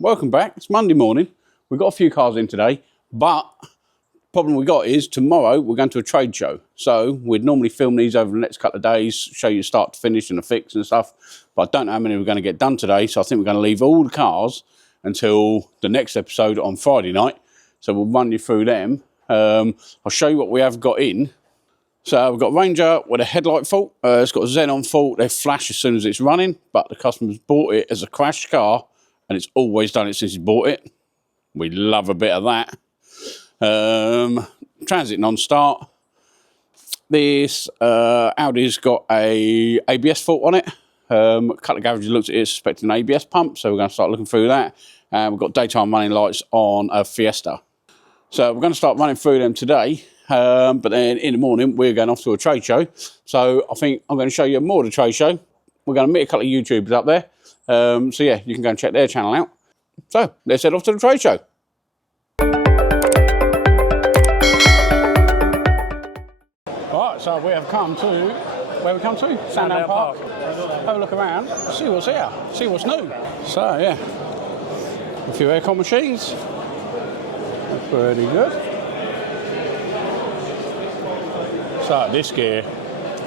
welcome back. It's Monday morning. We've got a few cars in today, but the problem we got is tomorrow we're going to a trade show. So we'd normally film these over the next couple of days, show you start to finish and the fix and stuff, but I don't know how many we're going to get done today, so I think we're going to leave all the cars until the next episode on Friday night. So we'll run you through them. I'll show you what we have got in. So we've got Ranger with a headlight fault. It's got a xenon fault. They flash as soon as it's running, but the customer's bought it as a crashed car, and it's always done it since he bought it. We love a bit of that. Transit non-start. This Audi's got a ABS fault on it. A couple of garages looked at it suspecting an ABS pump, so we're going to start looking through that. And we've got daytime running lights on a Fiesta. So we're going to start running through them today. But then in the morning, we're going off to a trade show. So I think I'm going to show you more of the trade show. We're going to meet a couple of YouTubers up there. So yeah, you can go and check their channel out. So let's head off to the trade show. Right, so we have come to, where we come to? Sandown Park. Have a look around, see what's here, see what's new. So yeah, a few aircon machines. That's pretty good. So this gear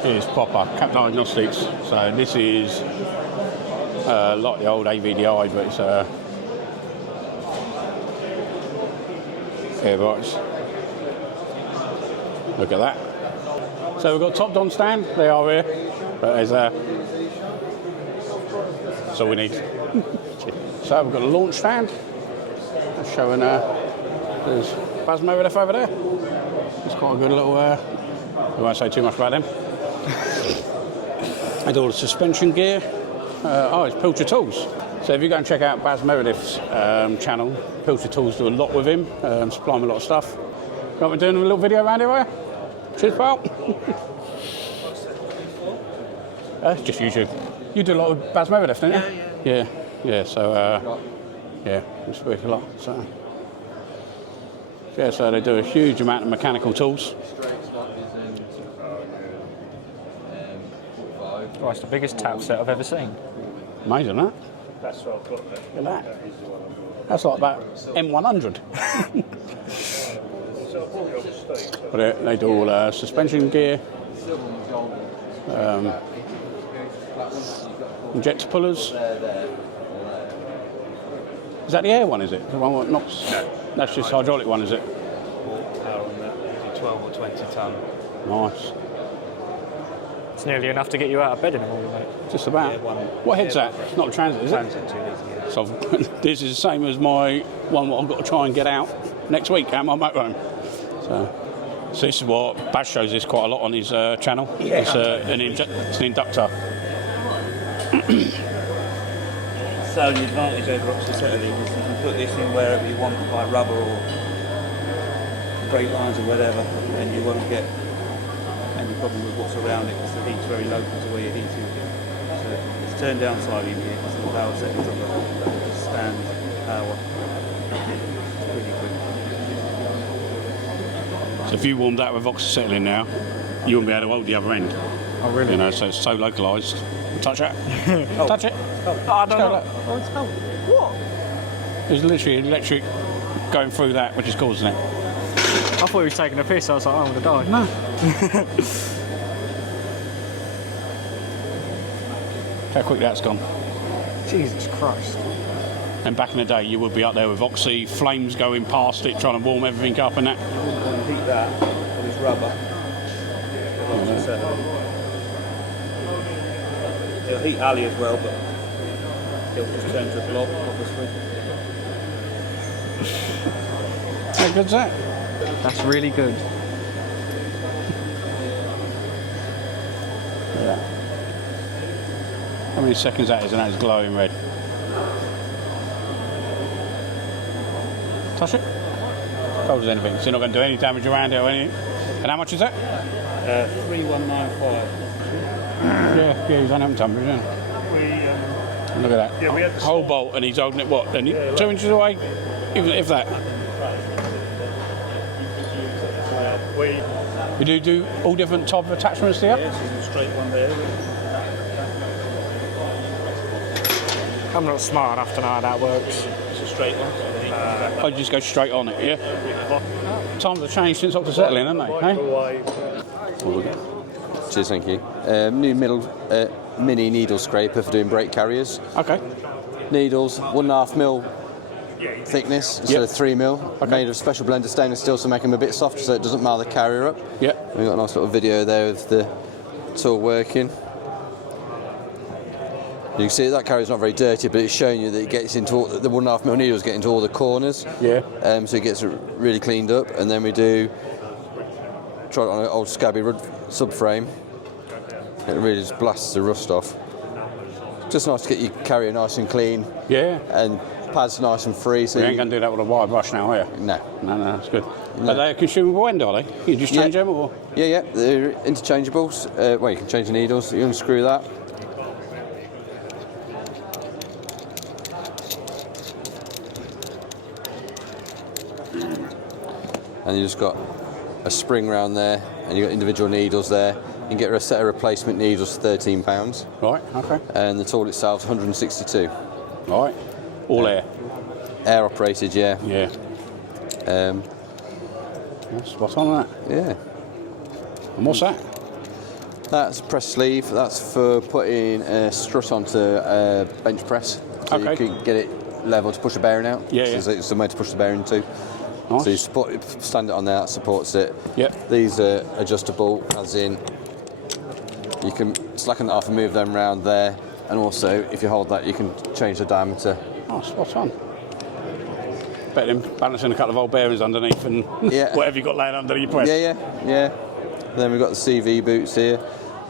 is proper cap diagnostics. So this is like the old AVDI, but it's airbox. Look at that. So we've got top down stand. They are here, but there's that's all we need. So we've got a launch stand. That's showing there's Baz Meredith over there. It's quite a good little. I won't say too much about them. And all the suspension gear. It's Pilcher Tools. So if you go and check out Baz Meredith's channel, Pilcher Tools do a lot with him, supply him a lot of stuff. Got me doing a little video around here, are you? Cheers, pal. Just YouTube. You do a lot with Baz Meredith, don't you? Yeah. So we speak a lot. So yeah, so they do a huge amount of mechanical tools. Oh, it's the biggest tap set I've ever seen. Amazing, that. That's what I've got there. Look at that. That's like about M100. But they do all suspension gear, injector pullers. Is that the air one, is it? The one that knocks? No. That's just hydraulic one, is it? Power on that, 12 or 20 tonne. Nice. It's nearly enough to get you out of bed in the morning, mate. Just about. What head's that? It's not a transit, is it? Transit 2 litres, yeah. So this is the same as my one that I've got to try and get out next week out my motorhome. So this is what Baz shows this quite a lot on his channel. Yeah. It's an inductor. So the advantage over oxyacetylene is you can put this in wherever you want, like rubber or brake lines or whatever, and you won't get any problem with what's around it because the heat's very local to where your heating is. So it's turned down slightly in here because the power settings on the stand power. It's pretty quick. So if you warmed that with oxyacetylene now, you wouldn't be able to hold the other end. Oh, really? You know, so it's so localised. Touch that. Touch it. Oh, I don't know. Oh, it's cold. What? There's literally electric going through that, which is causing it. I thought he was taking a piss. I was like, I'm going to die. No. How quick that's gone. Jesus Christ. And back in the day, you would be up there with oxy, flames going past it, trying to warm everything up and that. You wouldn't heat that with this rubber. It'll heat alley as well, but it'll just turn to a blob, obviously. How good's that? That's really good. Yeah. How many seconds that is, and that is glowing red. Touch it. Cold as anything. So you're not going to do any damage around it or anything. And how much is that? 3195. Yeah, he's on them tumbers, isn't he? Look at that. Yeah, we had the whole bolt, and he's holding it, what, then 2 inches away? If that. You do all different type of attachments there? Yeah, this is a straight one there. I'm not smart enough to know how that works. It's a straight on. So that he comes back. I just go straight on it, yeah? Times have changed since Octa settling, haven't they? Hey? Cheers, thank you. New mini needle scraper for doing brake carriers. Okay. Needles, 1.5 mil thickness instead of 3 mil. Made of special blend of stainless steel to make them a bit softer so it doesn't mar the carrier up. Yeah. We've got a nice little video there of the tool working. You can see that carrier's not very dirty, but it's showing you that it gets into all, the 1.5 mil needles get into all the corners. Yeah. So it gets really cleaned up, and then we try it on an old scabby subframe. It really just blasts the rust off. Just nice to get your carrier nice and clean. Yeah. And pads nice and free. So you ain't going to do that with a wire brush now, are you? No. No, that's good. No. Are they a consumable end, are they? You just change them, or? Yeah, they're interchangeables. Well, you can change the needles. You unscrew that. And you just got a spring round there, and you've got individual needles there. You can get a set of replacement needles for £13. Right, okay. And the tool itself, 162. Right. All air. Air operated, yeah. Yeah. That's spot on that. Yeah. And what's that? That's a press sleeve. That's for putting a strut onto a bench press. So you can get it level to push the bearing out. Yeah, yeah. So it's the way to push the bearing to. Nice. So you stand it on there, that supports it. Yep. These are adjustable, as in you can slacken that off and move them around there. And also, if you hold that, you can change the diameter. Oh, spot on. Better than balancing a couple of old bearings underneath and whatever you got laying under your press. Yeah. Then we've got the CV boots here.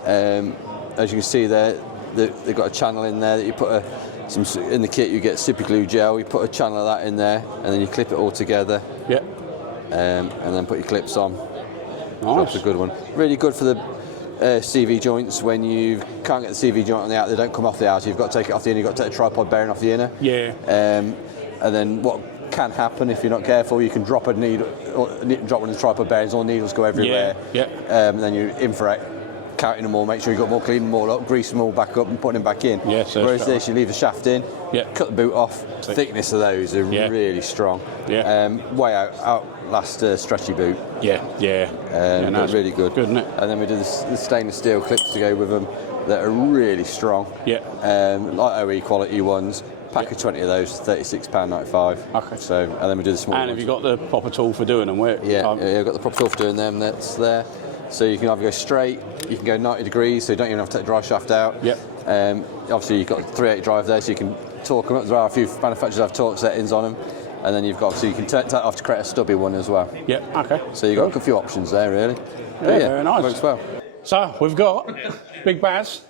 As you can see there, they've got a channel in there that you put in the kit. You get super glue gel. You put a channel of that in there, and then you clip it all together. Yep. And then put your clips on. Nice. That's a good one. Really good for the CV joints when you can't get the CV joint on the outer. They don't come off the outer. You've got to take it off the inner. You've got to take a tripod bearing off the inner. Yeah. And then what can happen if you're not careful, you can drop a needle, or drop one of the tripod bearings, all needles go everywhere. Yeah. And then you're in for it, counting them all, make sure you've got them all, clean them all up, grease them all back up and putting them back in. Yeah, so whereas this, you leave the shaft in, cut the boot off. Thick. Thickness of those are really strong. Yeah. Way outlast a stretchy boot. Yeah. But really good. Good, isn't it? And then we do the stainless steel clips to go with them that are really strong. Yeah. Like OE quality ones. Pack of 20 of those, £36.95. Okay. So, and then we do the small ones. Have you got the proper tool for doing them? Yeah, I've got the proper tool for doing them. That's there. So you can either go straight, you can go 90 degrees, so you don't even have to take the drive shaft out. Yep. Obviously you've got 380 drive there, so you can torque them up. There are a few manufacturers that have torque settings on them. And then you've got, so you can take that off to create a stubby one as well. Yeah, okay. So you've got a few options there, really. Yeah, very nice. Works well. So we've got Big Baz.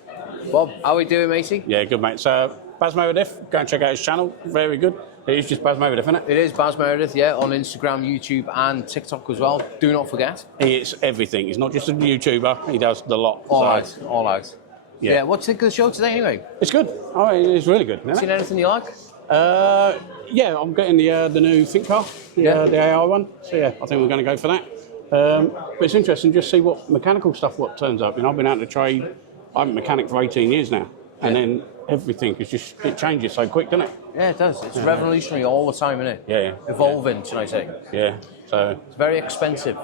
Bob, how are we doing, matey? Yeah, good, mate. So Baz Meredith, go and check out his channel. Very good. It is just Baz Meredith, isn't it? It is Baz Meredith, yeah, on Instagram, YouTube, and TikTok as well. Do not forget. It's everything. He's not just a YouTuber. He does the lot. All out. Yeah. What do you think of the show today, anyway? It's good. Oh, it's really good. Isn't Seen it? anything you like? Yeah, I'm getting the new Think car, the AI one. So yeah, I think we're going to go for that. But it's interesting just see what mechanical stuff turns up. You know, I've been out in the trade. I'm a mechanic for 18 years now, and then everything is it changes so quick, doesn't it? Yeah, it does. It's revolutionary all the time, isn't it? Yeah. Evolving, should I say? Yeah. So it's very expensive.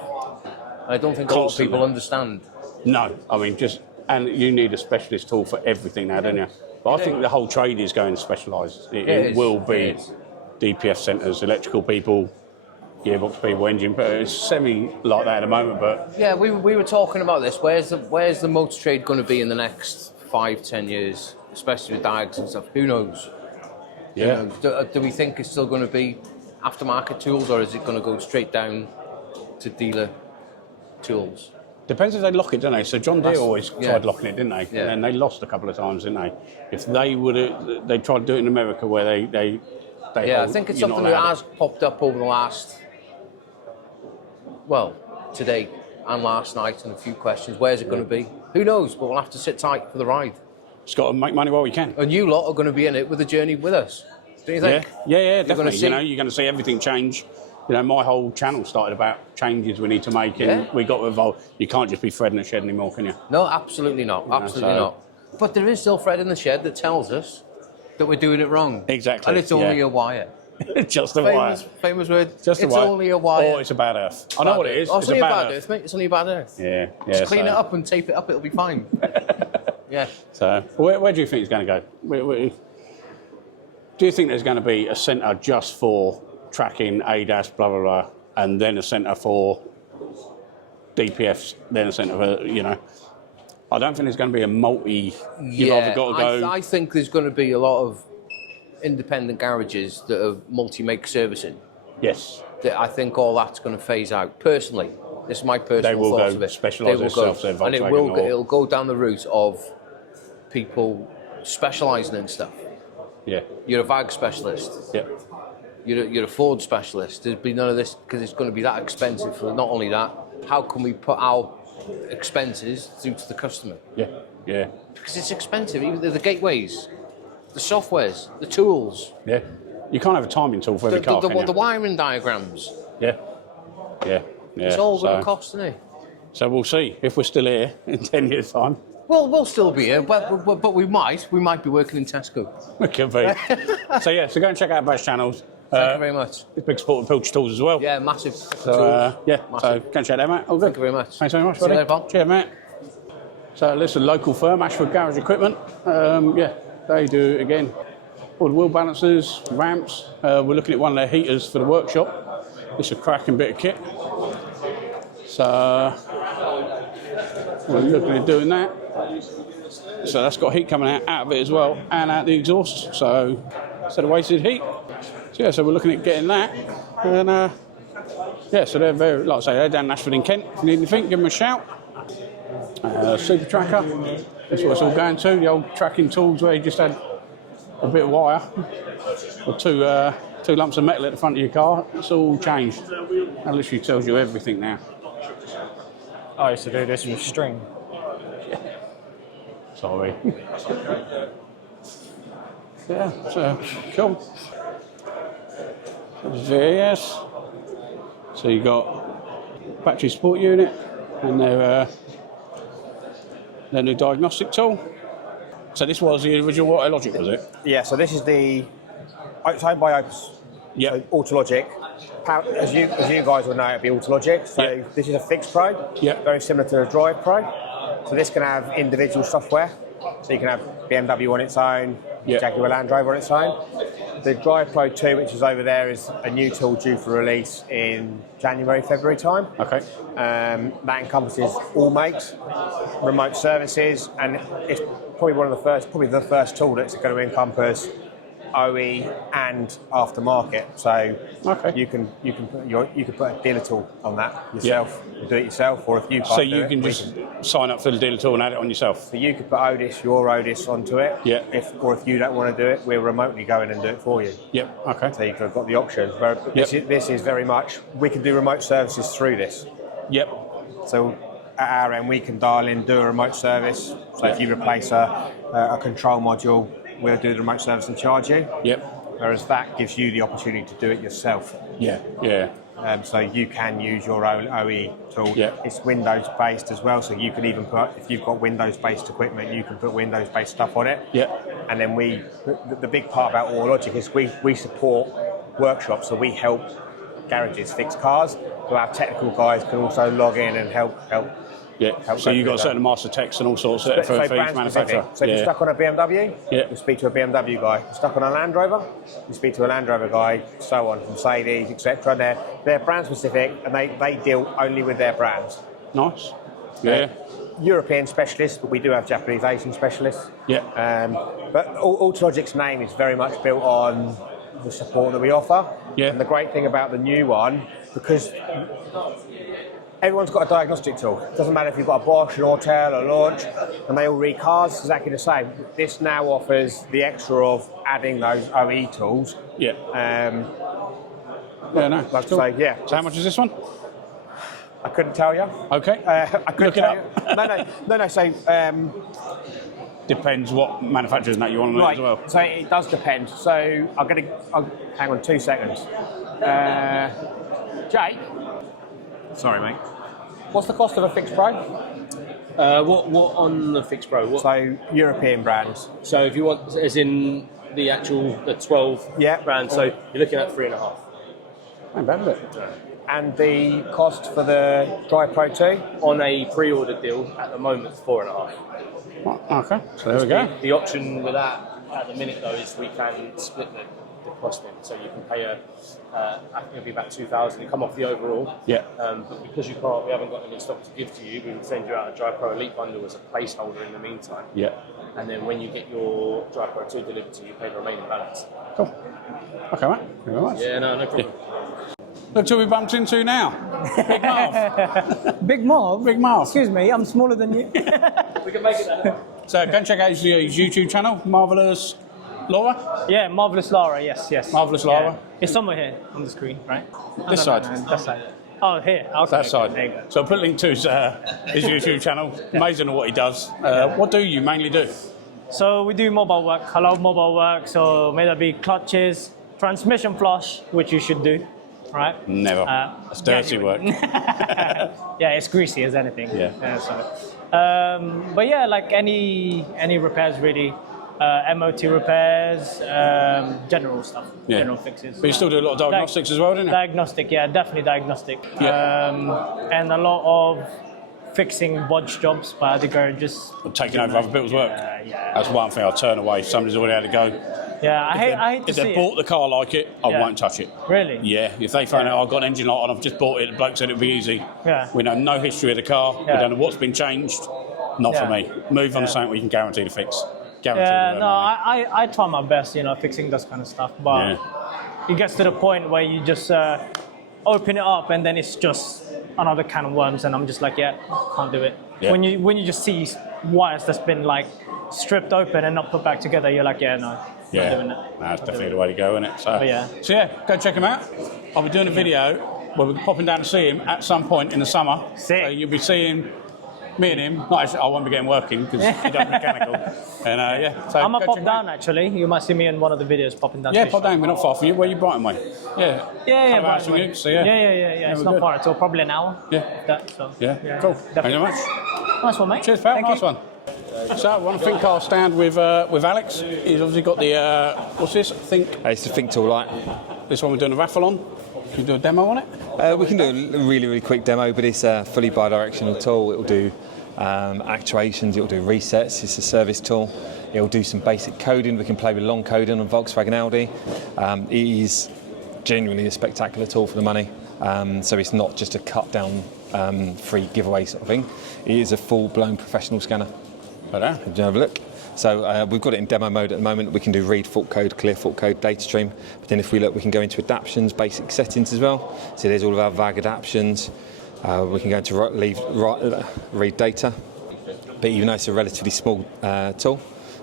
I don't think a lot of people understand. No, I mean and you need a specialist tool for everything now, don't you? But I think the whole trade is going specialised. It will be DPF centres, electrical people, gearbox people, engine people. It's semi like that at the moment, but yeah, we were talking about this. Where's the motor trade going to be in the next 5-10 years, especially with diags and stuff? Who knows? Yeah. You know, do we think it's still going to be aftermarket tools, or is it going to go straight down to dealer tools? Depends if they lock it, don't they? So John Deere always tried locking it, didn't they? Yeah. And they lost a couple of times, didn't they? If they they tried to do it in America where they yeah, I think it's something that has popped up over the last, today and last night, and a few questions. Where's it going to be? Who knows? But we'll have to sit tight for the ride. It's got to make money while we can. And you lot are going to be in it with the journey with us. Do you think? Yeah, definitely. You know, you're going to see everything change. You know, my whole channel started about changes we need to make, and we got to evolve. You can't just be Fred in the shed anymore, can you? No, absolutely not. Absolutely not. But there is still Fred in the shed that tells us that we're doing it wrong. Exactly. And it's only a wire. Just a wire. Famous word. Just a it's wire. only a wire. Or it's a bad earth. I know what it is. Oh, it's a bad earth. mate. It's only a bad earth. Yeah. Just clean it up and tape it up. It'll be fine. Yeah. So, where do you think it's going to go? Do you think there's going to be a centre just for tracking, ADAS, blah, blah, blah, and then a centre for DPFs, then a centre for, you know? I don't think there's going to be a multi. You've either got to go. I think there's going to be a lot of independent garages that are multi-make servicing. Yes. That I think all that's going to phase out. Personally, this is my personal They will thoughts go of it. specialise themselves, so and Volkswagen it'll go down the route of people specialising in stuff. Yeah. You're a VAG specialist. Yeah. You're a Ford specialist. There'd be none of this because it's going to be that expensive. For not only that, how can we put our expenses through to the customer? Yeah. Yeah. Because it's expensive. Even the gateways, the softwares, the tools. Yeah. You can't have a timing tool for every car, can you? The wiring diagrams. Yeah. Yeah. Yeah. It's all going to cost, isn't it? So we'll see if we're still here in 10 years' time. Well, we'll still be here, but we might be working in Tesco. It could be. So go and check out Baz channels. Thank you very much. Big support of Pilch Tools as well. Yeah, massive. So Massive. so go and check that, mate. All good. Thank you very much. Thanks very much, See you buddy. later, pal. Cheers, mate. So listen, local firm, Ashford Garage Equipment. Yeah, they do again all the wheel balancers, ramps. We're looking at one of their heaters for the workshop. It's a cracking bit of kit. So we're looking at doing that. So that's got heat coming out of it as well, and out the exhaust. So instead of wasted heat. So yeah, so we're looking at getting that. And yeah, so they're very, like I say, they're down in Ashford in Kent. If you need anything, give them a shout. Super Tracker. That's what it's all going to. The old tracking tools where you just had a bit of wire or two lumps of metal at the front of your car. It's all changed. That literally tells you everything now. I used to do this with string. Sorry. Yeah, so cool. VAS. So you got battery support unit and their new diagnostic tool. So this was the original Autologic, was it? Yeah, so this is the it's owned by Opus. Yeah. So Autologic. As you guys will know, it'll be Autologic. So Yeah. this is a fixed Pro. Yeah. Very similar to the Drive Pro. So this can have individual software. So you can have BMW on its own, Yeah. Jaguar Land Rover on its own. The Drive Pro 2, which is over there, is a new tool due for release in January, February time. Okay. That encompasses all makes, remote services, and it's probably the first tool that's going to encompass OE and aftermarket. So Okay. you can put a dealer tool on that yourself, do it yourself, or if you can't So do you it, can we just sign up for the dealer tool and add it on yourself. So you could put your Otis onto it. Yeah. If you don't want to do it, we'll remotely go in and do it for you. Yep. Okay. So you've got the option. Where Yep. this is very much, we can do remote services through this. Yep. So at our end, we can dial in, do a remote service. So if you replace a control module, we'll do the remote service and charge you. Yep. Whereas that gives you the opportunity to do it yourself. Yeah. Yeah. So you can use your own OE tool. Yeah. It's Windows based as well, so you can even put, if you've got Windows based equipment, you can put Windows based stuff on it. Yeah. And then the big part about Autologic is we support workshops, so we help garages fix cars. So our technical guys can also log in and help. Yeah. So you've got certain master techs and all sorts for each brand manufacturer. specific. So if you're stuck on a BMW, Yeah. you speak to a BMW guy. If you're stuck on a Land Rover, you speak to a Land Rover guy, so on, Mercedes, etc. They're brand specific, and they deal only with their brands. Nice. Yeah. European specialists, but we do have Japanese Asian specialists. Yeah. But Autologic's name is very much built on the support that we offer. Yeah. And the great thing about the new one, because everyone's got a diagnostic tool. It doesn't matter if you've got a Bosch, an Autel, a Launch, and they all read cars, it's exactly the same. This now offers the extra of adding those OE tools. Yeah. Um, Yeah. No. like cool. I say, yeah. So how much is this one? I couldn't tell you. Okay. I couldn't Look it tell up. you. No. So, Depends what manufacturers and that you want on it right. as well. So it does depend. So hang on 2 seconds. Jake, sorry, mate. What's the cost of a fixed Pro? What on the fixed Pro? What? So European brands. So if you want, as in the 12 Yeah. grand. So you're looking at 3.5. Ain't bad, is it? And the cost for the Dry Pro 2? On a pre-order deal at the moment, it's 4.5. Right, okay, so there we go. The option with that at the minute though is we can split the costing, so you can pay I think it'll be about 2,000 and come off the overall. Yeah. But because we haven't got them in stock to give to you, we would send you out a Dry Pro Elite bundle as a placeholder in the meantime. Yeah. And then when you get your Dry Pro 2 delivered to you, you pay the remaining balance. Cool. Okay, mate. Thank you very much. Yeah, no problem. Look who we bumped into now. Big Marv. Big Marv? Big Marv. Excuse me, I'm smaller than you. We can make it that. So go and check out his YouTube channel, Marvellous Laara. Yeah, Marvelous Laara, yes. Marvellous Laara. Yeah. It's somewhere here on the screen, right? This side. That side. Oh, here. Okay. That side. There you go. So I'll put a link to his YouTube channel. Amazing at what he does. What do you mainly do? So we do mobile work. I love mobile work. So may that be clutches, transmission flush, which you should do, right? Never. It's dirty yeah, work. Yeah, it's greasy as anything. Yeah. But yeah, like any repairs really. MOT repairs, general stuff, Yeah. general fixes. But you still do a lot of diagnostics as well, don't you? Diagnostic, yeah, definitely diagnostic. Yeah. And a lot of fixing bodge jobs by the garages. Taking over other people's work. Yeah. That's one thing I'll turn away. Somebody's already had to go. Yeah, I hate to If see they bought the car like it, I Yeah. won't touch it. Really? Yeah, if they phone out, I've got an engine light on, I've just bought it, the bloke said it'd be easy. Yeah. We know no history of the car, we Yeah. don't know what's been changed. Not for Yeah. me. Move on to something where you can guarantee the fix. Guarantee Yeah, the no, money. I try my best, fixing this kind of stuff, but Yeah. it gets to the point where you just open it up and then it's just another can of worms, and I'm just like, yeah, can't do it. Yeah. When you just see wires that's been like stripped open and not put back together, you're like, yeah, no, not doing it. That's definitely the way to go, isn't it? So, yeah. So yeah, go check him out. I'll be doing a video where we're popping down to see him at some point in the summer. Sick. So you'll be seeing me and him. Not actually, I won't be getting working because he does mechanical. And yeah, so I'm gonna go pop check him down out. actually. You might see me in one of the videos popping down. Yeah, to pop down. We're not far from you. Where are you, Brighton way? Yeah. Yeah, Couple hours from right. you, so yeah. Yeah. It's we're not good. far at all. Probably an hour. Yeah. That, so. Yeah. Cool. Thank you Definitely. very much. Nice one, mate. Cheers, pal. Thank Nice you. one. So, I want to think car stand with Alex. He's obviously got the what's this? It's the Think Tool Light. This one we're doing a raffle on. Can you do a demo on it? We can do a really quick demo, but it's a fully bi-directional tool. It will do actuations, it will do resets. It's a service tool. It will do some basic coding. We can play with long coding on Volkswagen Audi. It is genuinely a spectacular tool for the money. So it's not just a cut down free giveaway sort of thing. It is a full-blown professional scanner. Hello. Can you have a look? So we've got it in demo mode at the moment. We can do read fault code, clear fault code, data stream. But then if we look, we can go into adaptions, basic settings as well. So there's all of our VAG adaptions. We can go into read data. But even though it's a relatively small tool,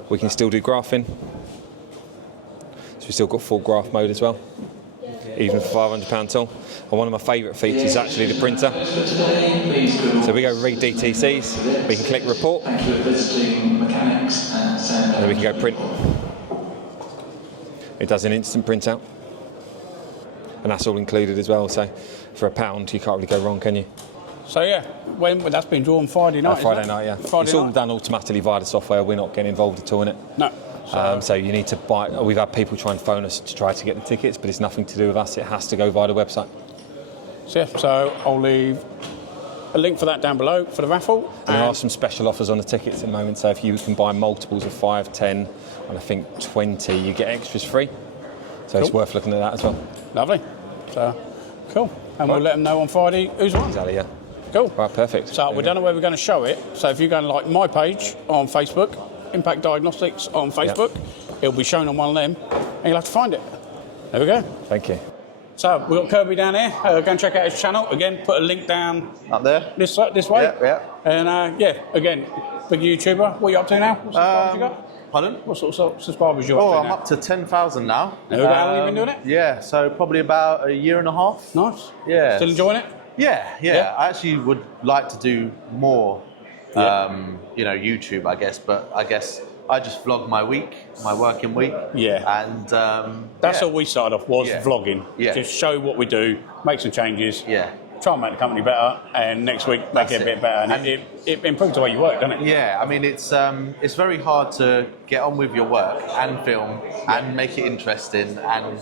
we can still do graphing. So we've still got full graph mode as well, even for a £500 tool. And one of my favourite features is actually the printer. So we go read DTCs, we can click report, and then we can go print. It does an instant printout. And that's all included as well, so for £1 you can't really go wrong, can you? So yeah, when that's been drawn Friday night. Friday night, yeah. Friday It's all night. done automatically via the software. We're not getting involved at all in it. No. So you need to buy. We've had people try and phone us to try to get the tickets, but it's nothing to do with us. It has to go via the website. So yeah, so I'll leave a link for that down below for the raffle. And there are some special offers on the tickets at the moment. So if you can buy multiples of 5, 10, and I think 20, you get extras free. So it's Cool. worth looking at that as well. Lovely. So cool. And we'll let them know on Friday who's won. Exactly, yeah. Cool. Right, perfect. So we don't know where we're going to show it. So if you go and like my page on Facebook, Impact Diagnostics on Facebook, it'll be shown on one of them, and you'll have to find it. There we go. Thank you. So we've got Kirby down here. Go and check out his channel. Again, put a link down Up there? this way. Yeah. And yeah, again, big YouTuber. What are you up to now? What subscribers you got? Pardon? What sort of subscribers you up Oh, to I'm now? up to 10,000 now. There we go. How long have you been doing it? Yeah, so probably about a year and a half. Nice. Yeah. Still enjoying it? Yeah. Yeah? I actually would like to do more, YouTube, I guess, but I guess I just vlog my working week. Yeah. And That's how we started off, was Yeah. vlogging. Yeah. Just show what we do, make some changes. Yeah. try and make the company better, and next week make it a bit better. And it improves the way you work, doesn't it? Yeah, I mean, it's very hard to get on with your work and film and make it interesting, and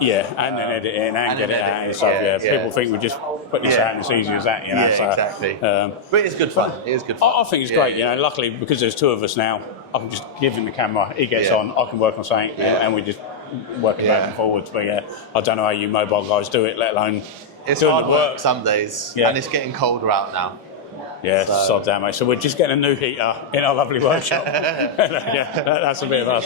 Yeah, and then edit it and get it out and stuff. Yeah, people think we just put this out and it's easy as that, Yeah, exactly. But it's good fun. It is good fun. I think it's great. Luckily because there's two of us now, I can just give him the camera. He gets on. I can work on something, and we just work it back and forwards. But I don't know how you mobile guys do it, let alone it's doing hard the work some days, and it's getting colder out now. Yeah, sod damn mate. So we're just getting a new heater in our lovely workshop. That's a bit of us.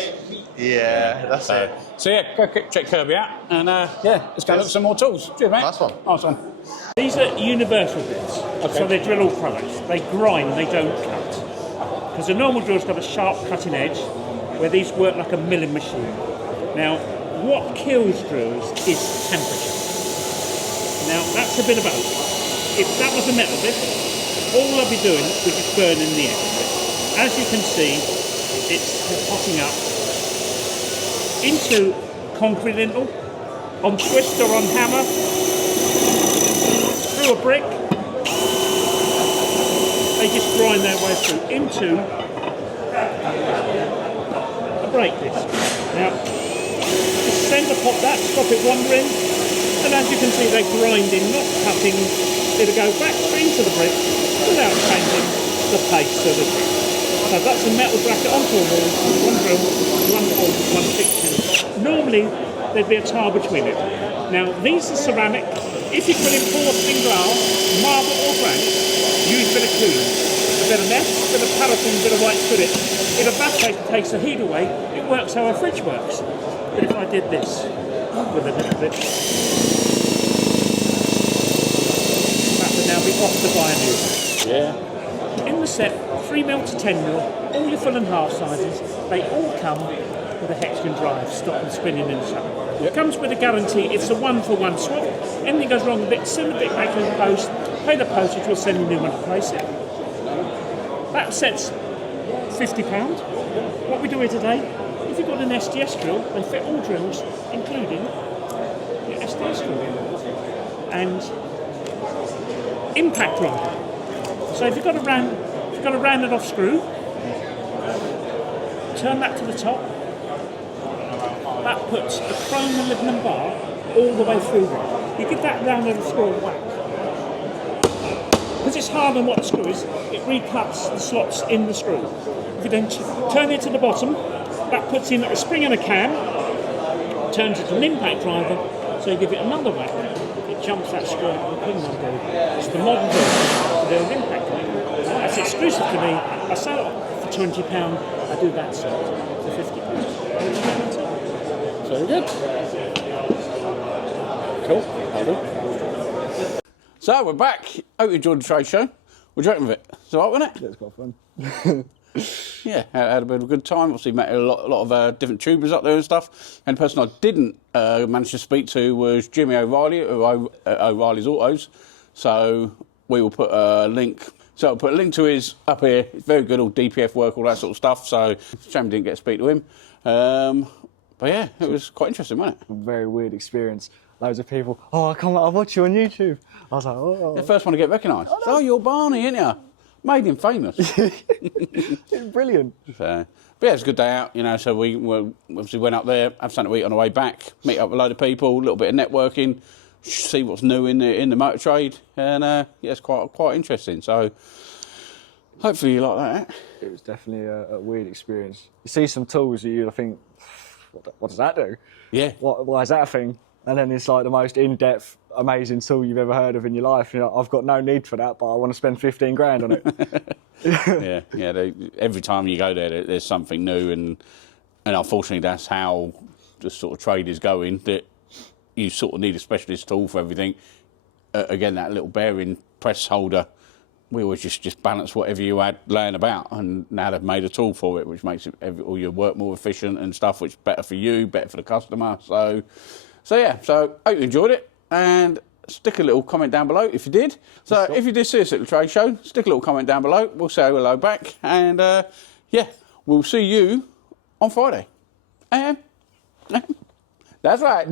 Yeah, that's it. So go check Kirby out, and let's go look at some more tools. Cheers, mate. Nice one. Nice one. These are universal bits, so they drill all products. They grind, they don't cut. Because a normal drill's got a sharp cutting edge, where these work like a milling machine. Now, what kills drills is temperature. Now, that's a bit of both. If that was a metal bit, all I'd be doing was just burning the edge of it. As you can see, it's hotting up into concrete lintel, on twist or on hammer, through a brick. They just grind their way through into a brake disc. Now, just centre pop that, stop it wandering, and as you can see they're grinding, not cutting. It'll go back into the brick without changing the pace of the drill. So that's a metal bracket onto a wall, one drill, one hole, one fixture. Normally there'd be a tile between it. Now these are ceramic. If you put in porcelain glass, marble or granite, use a bit of cooling. A bit of mesh, a bit of paraffin, a bit of white spirit. It evaporates, takes the heat away. It works how a fridge works. But if I did this with a little bit, that would now be off to buy a new. Yeah. In the set, 3mm to 10mm, all your full and half sizes, they all come with a hexagon drive, stop and spinning in the shop. It comes with a guarantee, it's a one-for-one swap. Anything goes wrong with it, send the bit back to the post, pay the postage, we'll send you a new one to place it. That set's £50. What we do here today, if you've got an SDS drill, they fit all drills, including your SDS drill. And impact rod. So if you've got a rounded off screw, turn that to the top. That puts a chrome molybdenum bar all the way through there. You give that rounded off screw a whack. Because it's harder than what the screw is, it recuts the slots in the screw. If you then turn it to the bottom, that puts in a spring and a cam, turns it to an impact driver, so you give it another whack, it jumps that screw out of the pin one. It's the modern version of the impact driver. That's exclusive to me. I sell it for £20, I do that set for £50. Very good. Cool. I'll do. So we're back. Hope you enjoyed the trade show. What do you reckon of it? It's all right, wasn't it? Yeah, it's quite fun. Yeah, had a bit of a good time. Obviously met a lot of different tubers up there and stuff. And the person I didn't manage to speak to was Jimmy O'Reilly, O'Reilly's Autos. So we will put a link. So I'll put a link to his up here. It's very good, all DPF work, all that sort of stuff. So shame we didn't get to speak to him. But yeah, it was quite interesting, wasn't it? A very weird experience. Loads of people, I watch you on YouTube. I was like, The first one to get recognised. Oh, you're Barney, ain't you? Made him famous. It's brilliant. But yeah, it was a good day out, so we obviously went up there, have something to eat on the way back, meet up with a load of people, a little bit of networking, see what's new in the motor trade, and yeah, it's quite interesting. So hopefully you like that. It was definitely a weird experience. You see some tools that you think, what does that do? Yeah. Why is that a thing? And then it's like the most in-depth, amazing tool you've ever heard of in your life. I've got no need for that, but I want to spend 15 grand on it. Yeah. Every time you go there, there's something new, and unfortunately, that's how the sort of trade is going. That you sort of need a specialist tool for everything. Again, that little bearing press holder, we always just balance whatever you had laying about, and now they've made a tool for it, which makes all your work more efficient and stuff, which is better for you, better for the customer. So yeah, so hope you enjoyed it, and stick a little comment down below if you did. So if you did see us at the trade show, stick a little comment down below. We'll say hello back, and yeah, we'll see you on Friday. And that's right.